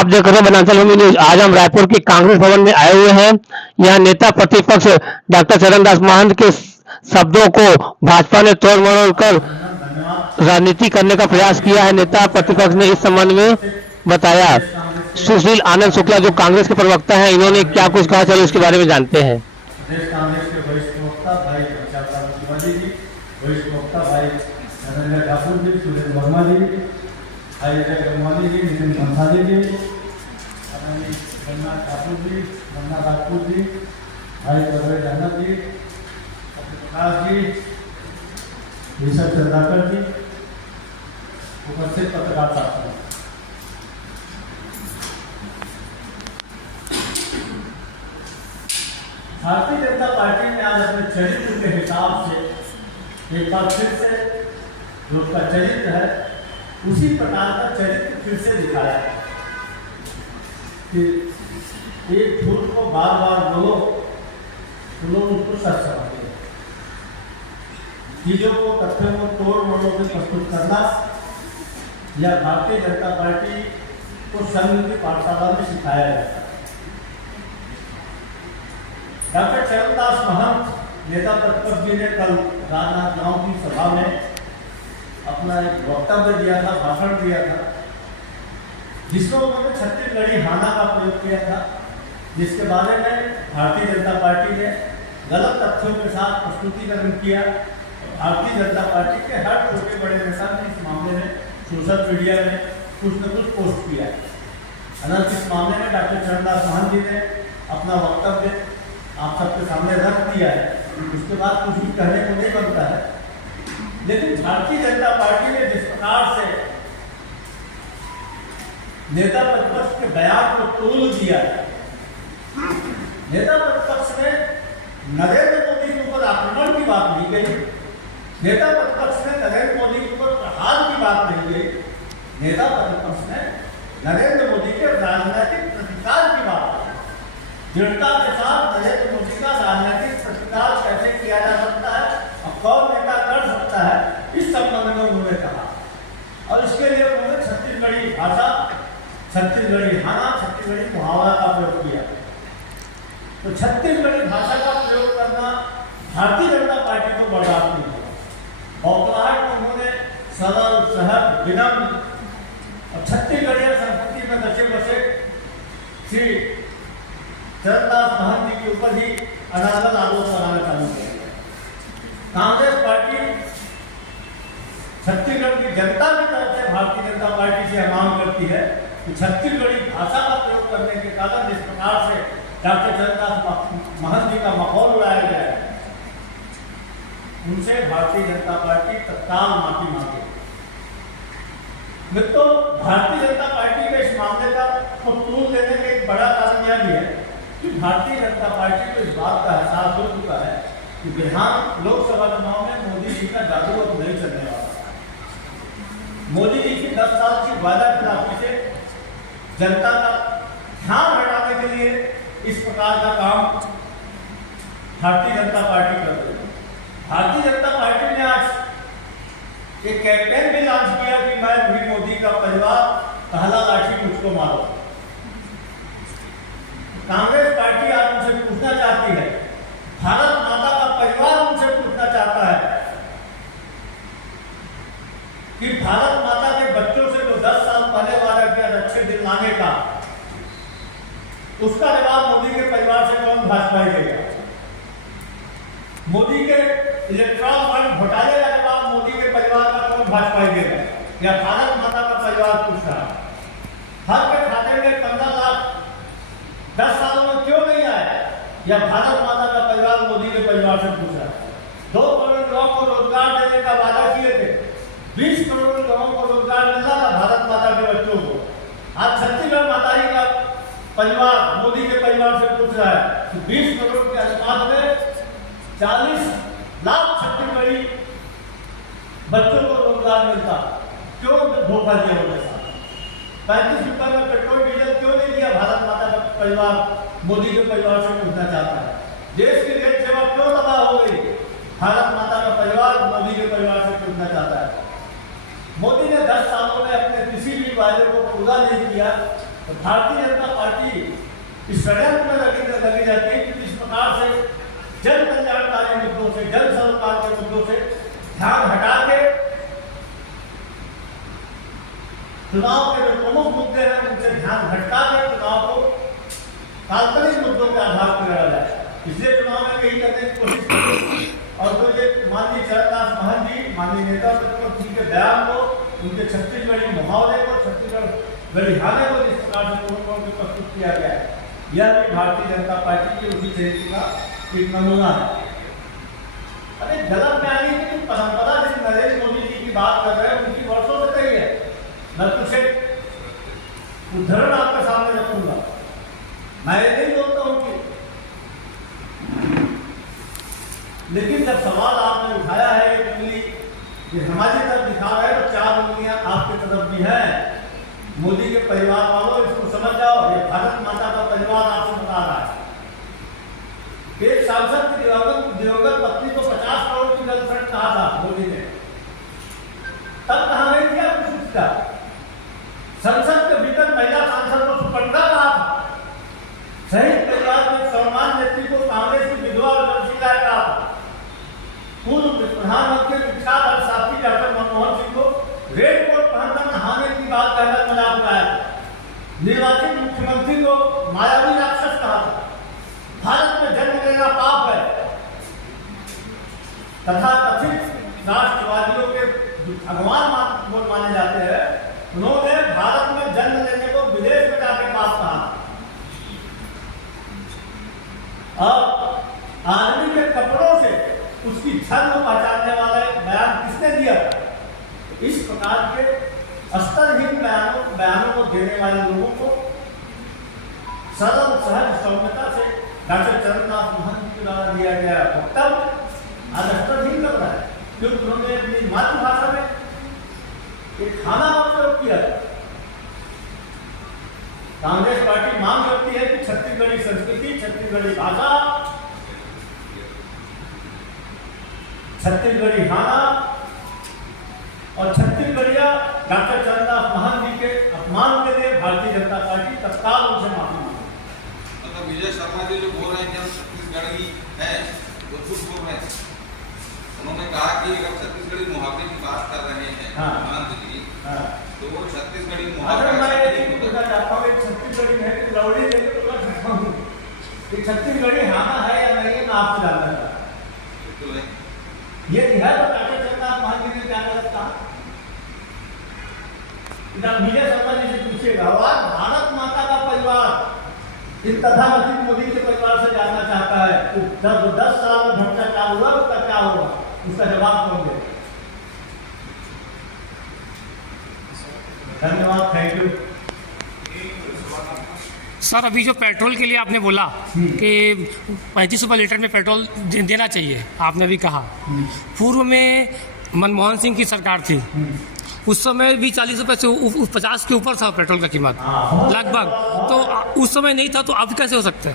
आप देख रहे हैं बनांचल भूमि न्यूज। आज हम रायपुर के कांग्रेस भवन में आए हुए हैं। यहाँ नेता प्रतिपक्ष डॉक्टर चरणदास महंत के शब्दों को भाजपा ने तोड़ मरोड़ कर राजनीति करने का प्रयास किया है। नेता प्रतिपक्ष ने इस संबंध में बताया। सुशील आनंद शुक्ला जो कांग्रेस के प्रवक्ता हैं, इन्होंने क्या कुछ कहा, चलिए उसके बारे में जानते हैं। प्रदेश कांग्रेस के वरिष्ठ प्रवक्ता भाई शिवाजी जी, वरिष्ठ प्रवक्ता भाई नरेंद्र ठाकुर जी, सुरेंद्र वर्मा जी, भाई अजय गंगवानी जी, नितिन भंसाली जी, गन्ना ठाकुर जी, गन्ना राजपूत जी, भाई प्रवेश अहमद जी, प्रकाश जी, ऋषभ चंद्राकर जी, उपस्थित पत्रकार साथियों, भारतीय जनता पार्टी ने आज अपने चरित्र के हिसाब से एक बार फिर से जो उसका चरित्र है उसी प्रकार का चरित्र फिर से दिखाया कि एक झूठ को बार बार बोलो तो लोग उसको सच समझते हैं। चीजों को, तथ्यों को तोड़ मरोड़ में प्रस्तुत करना या भारतीय जनता पार्टी को संघ की पाठशाला में सिखाया जाता है। डॉक्टर चरणदास महंत नेता प्रतिपक्ष जी ने कल राजनांदगांव की सभा में अपना एक वक्तव्य दिया था, भाषण दिया था, जिसमें उन्होंने छत्तीसगढ़ी हाना का प्रयोग किया था, जिसके बारे में भारतीय जनता पार्टी ने गलत तथ्यों के साथ प्रस्तुतिकरण किया। भारतीय जनता पार्टी के हर छोटे बड़े नेता ने इस मामले में सोशल मीडिया में कुछ न कुछ पोस्ट किया है। अनंत इस मामले में डॉक्टर चरणदास महंत जी ने अपना वक्तव्य आप सबके सामने रख दिया है, उसके बाद कुछ भी कहने को नहीं बनता है। लेकिन भारतीय जनता पार्टी ने जिस प्रकार से नेता प्रतिपक्ष के बयान को तोड़ दिया है, नेता प्रतिपक्ष ने नरेंद्र मोदी के ऊपर आक्रमण की बात नहीं कही, नेता प्रतिपक्ष ने नरेंद्र मोदी के ऊपर प्रहार की बात नहीं कही, नेता प्रतिपक्ष ने नरेंद्र मोदी के राजनीतिक प्रतिकार की बात की। दृढ़ता के साथ नरेंद्र मोदी का राजनीतिक प्रतिकार कैसे किया जा सकता है और कौन नेता कर सकता है, इस संबंध में उन्होंने कहा। और इसके लिए उन्होंने छत्तीसगढ़ी भाषा, छत्तीसगढ़ी हाना, छत्तीसगढ़ी मुहावरा का प्रयोग किया। तो छत्तीसगढ़ी भाषा का प्रयोग करना भारतीय जनता पार्टी को बर्दाश्त नहीं होगा। बौखलाहट में उन्होंने सरल, सहज, विनम्र और छत्तीसगढ़ी संस्कृति में बसे बसे श्री चरणदास महंत जी के ऊपर ही अनादर आरोप लगाना चालू किया। कांग्रेस पार्टी छत्तीसगढ़ की जनता की तरफ से भारतीय जनता पार्टी से मांग करती है कि छत्तीसगढ़ी भाषा का प्रयोग करने के कारण जिस प्रकार से डॉक्टर चरणदास महंत जी का माहौल उड़ाया गया है, उनसे भारतीय जनता पार्टी तत्काल माफी मांगे। मित्रों, भारतीय जनता पार्टी के इस मामले का तूल देने का एक बड़ा कारण यह भी है कि भारतीय जनता पार्टी को इस बात का एहसास हो चुका है कि बिहार लोकसभा चुनाव में मोदी जी का जादू अब नहीं चलने वाला। मोदी जी की 10 साल की वादाखिलाफी से जनता का ध्यान हटाने के लिए इस प्रकार का काम भारतीय जनता पार्टी कर रही है। भारतीय जनता पार्टी ने आज एक कैंपेन भी लॉन्च किया कि मैं भी मोदी का परिवार, पहला लाठी मुझको मारो। कांग्रेस पार्टी आज उनसे पूछना चाहती है, भारत माता का परिवार उनसे पूछना चाहता है कि भारत माता के बच्चों से जो 10 साल पहले वादा किया अच्छे दिन लाने का, उसका जवाब मोदी के परिवार से कौन भाजपाई देगा? मोदी के इलेक्ट्रॉल फंड घोटाले का जवाब मोदी के परिवार का कौन भाजपाई देगा? या भारत माता का परिवार पूछ रहा है। हर के खाते में 15 लाख 10 सालों में क्यों नहीं आया? या भारत माता का परिवार मोदी के परिवार से पूछ रहा है। 2 करोड़ लोगों को रोजगार देने का वादा किए थे, 20 करोड़ लोगों को रोजगार मिला था भारत माता के बच्चों को। आज छत्तीसगढ़ मातारी का परिवार मोदी के परिवार से पूछ रहा है कि 20 करोड़ के अनुपात में 40 लाख छत्तीसगढ़ी बच्चों को रोजगार मिलता, क्यों धोखा दिया उनके साथ? 35 रुपए में पेट्रोल डीजल क्यों नहीं दिया? भारत माता का परिवार मोदी के परिवार से पूछना चाहता है। देश की रेल सेवा क्यों तबाह हो गई? भारत माता का परिवार मोदी के परिवार से पूछना चाहता है। मोदी ने 10 सालों में अपने किसी भी वादे को पूरा नहीं किया, तो भारतीय जनता पार्टी इस षड्यंत्र में लगी जाती है कि इस प्रकार से जन कल्याणकारी मुद्दों से, जन सरोकार के मुद्दों से ध्यान हटा के चुनाव के जो प्रमुख मुद्दे हैं उनसे ध्यान भटका के चुनाव को काल्पनिक मुद्दों के आधार पर लड़ा जाए। इसलिए चुनाव में यही करने की कोशिश की। और तो ये माननीय चरणदास महंत जी, माननीय नेता प्रतिपक्ष जी के बयान को, उनके छत्तीसगढ़ी मुहावरे को, छत्तीसगढ़ी हाने को जिस प्रकार से तोड़ के प्रस्तुत किया गया है, यह भी भारतीय जनता पार्टी की उसी चरित्र का एक नमूना है। अरे गलत बयानी की परंपरा जिस नरेंद्र मोदी जी की बात कर रहे हैं उनकी वर्षों से कही है। मैं कुछ एक उदाहरण आपके सामने रखूंगा। मैं ये नहीं बोलता हूं कि, लेकिन जब सवाल आपने उठाया है एक उंगली ये हमारी तरफ दिखा रहा है तो 4 उंगलियां आपकी तरफ भी है। मोदी के परिवार वालों इसको समझ जाओ, ये भारत माता का परिवार आपको बता रहा है। एक सांसद की दिवंगत पत्नी को 50 करोड़ की गर्लफ्रेंड कहा था मोदी ने, तब कहा नहीं किया कुछ उसका। संसद के भीतर महिला सांसद को सुपंडा कहा था। शहीद परिवार में सर्वमान व्यक्ति को कांग्रेस की विधवा और वंशीला कहा था। पूर्व प्रधानमंत्री विख्यात और साथी डॉक्टर मनमोहन सिंह को रेड कोट पहनकर नहाने की बात कहकर मजाक उड़ाया था। निर्वाचित मुख्यमंत्री को मायावी राक्षस कहा था। भारत में जन्म लेना पाप है। तथा कथित राष्ट्रवादियों के भगवान माने जाते हैं, उन्होंने भारत में जन्म लेने को विदेश में जाकर पाप कहा। अब आदमी के कपड़ों से उसकी छल को पहचानने वाला एक बयान किसने दिया? इस प्रकार के स्तरहीन बयानों को देने वाले लोगों को सरल सहज सौम्यता से डॉक्टर चरणदास महंत के द्वारा दिया गया वक्तव्य आज स्तरहीन लग रहा है, क्योंकि उन्होंने अपनी मातृभाषा में एक खाना का प्रयोग किया। कांग्रेस पार्टी मांग करती है कि छत्तीसगढ़ी संस्कृति, छत्तीसगढ़ी भाषा, छत्तीसगढ़ी खाना और छत्तीसगढ़िया डॉक्टर चरणदास महंत जी के अपमान के लिए भारतीय जनता पार्टी तत्काल उनसे माफी मांगे। मतलब विजय शर्मा जी जो बोल रहे हैं कि हम छत्तीसगढ़ी है वो झूठ बोल रहे हैं। उन्होंने कहा कि अगर छत्तीसगढ़ी मुहावरे की बात कर रहे हैं महंत जी, तो वो छत्तीसगढ़ी मुहावरा चाहता हूँ छत्तीसगढ़ी है कि लौड़ी देंगे तो मैं सकता हूँ कि छत्तीसगढ़ी हाना है या नहीं, मैं आपसे जानना चाहता हूँ। ये है तो डॉक्टर चरणदास महंत जी ने क्या गलत कहा? विजय शर्मा जी से पूछिएगा। भारत माता का परिवार इन तथाकथित मोदी के परिवार से जानना चाहता है तो जब 10 साल में भ्रष्टाचार हुआ उसका क्या होगा, उसका जवाब कौन देगा? धन्यवाद, थैंक यू। सर अभी जो पेट्रोल के लिए आपने बोला कि 35 रुपये लीटर में पेट्रोल देना चाहिए, आपने अभी कहा पूर्व में मनमोहन सिंह की सरकार थी, उस समय भी 40 रुपये से 50 के ऊपर था पेट्रोल का कीमत लगभग, तो उस समय नहीं था, तो अब कैसे हो सकता है?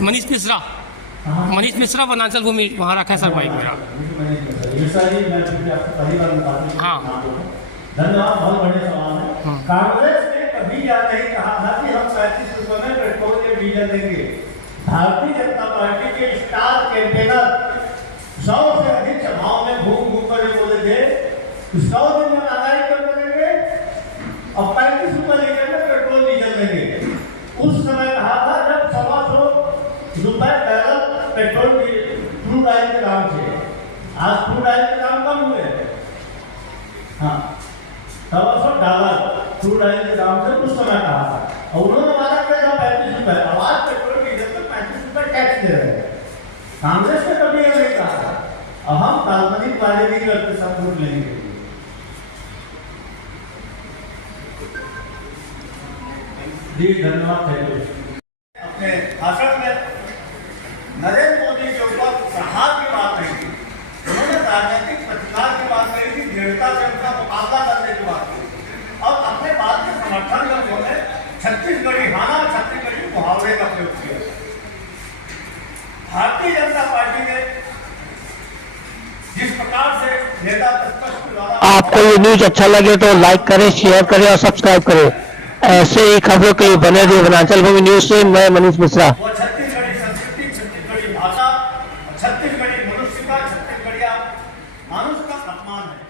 मनीष मिश्रा वनांचल भूमि वहाँ रखा है सर बाइक मेरा। हाँ, धन्यवाद, बहुत बढ़िया सवाल है। कांग्रेस ने कभी यह नहीं कहा था कि हम 35 रुपये में पेट्रोल के डीजल देंगे। भारतीय जनता पार्टी के स्टार कैंपेनर 100 से अधिक सभाओं में घूम कर बोले थे 100 दिन में महंगाई कम करेंगे और 35 रुपये लीटर में पेट्रोल डीजल देंगे। उस समय कहा था जब 125 रुपये बैरल पेट्रोल क्रूड ऑयल के दाम थे। आज क्रूड ऑयल के दाम कम हुए, हाँ, $125 क्रूड ऑयल के दाम से उस समय कहा था, और उन्होंने वादा किया था 35 रुपये। अब आज पेट्रोल डीजल पर 35 रुपये टैक्स दे रहे हैं। कांग्रेस ने कभी यह नहीं कहा था। अब हम काल्पनिक वादे नहीं करते, सब वोट लेने के लिए। जी धन्यवाद, थैंक यू। अपने भाषण में नरेंद्र मोदी के ऊपर प्रहार की बात कही थी, उन्होंने राजनीतिक प्रतिकार की बात कही थी, दृढ़ता से उनका मुकाबला करने की बात की, और अपने बात के समर्थन में उन्होंने छत्तीसगढ़ी हाना, छत्तीसगढ़ी मुहावरे का प्रयोग किया। भारतीय जनता पार्टी ने जिस प्रकार से नेता प्रतिपक्ष के द्वारा आपको ये न्यूज अच्छा लगे तो लाइक करें, शेयर करें और सब्सक्राइब करें। ऐसे ही खबरों के लिए बने रहिए वनांचल भूमि न्यूज से। मैं मनीष मिश्रा। वो छत्तीसगढ़ी संस्कृति, छत्तीसगढ़ी भाषा, छत्तीसगढ़ी मनुष्य का, छत्तीसगढ़िया मानुष का अपमान है।